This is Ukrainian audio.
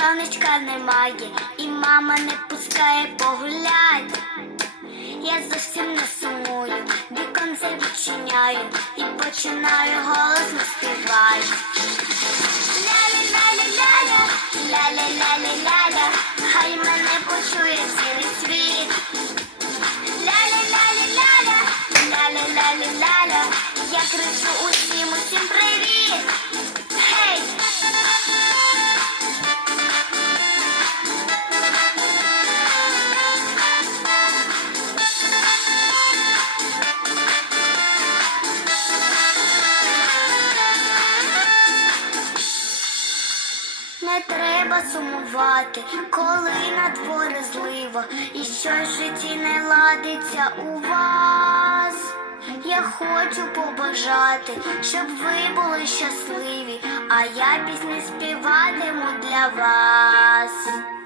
сонечка немає, і мама не пускає погулять. Я зовсім не сумую, віконце відчиняю і починаю голосно співати. Сумувати, коли на дворі злива, і щось в житті не ладиться у вас. Я хочу побажати, щоб ви були щасливі, а я пісні співатиму для вас.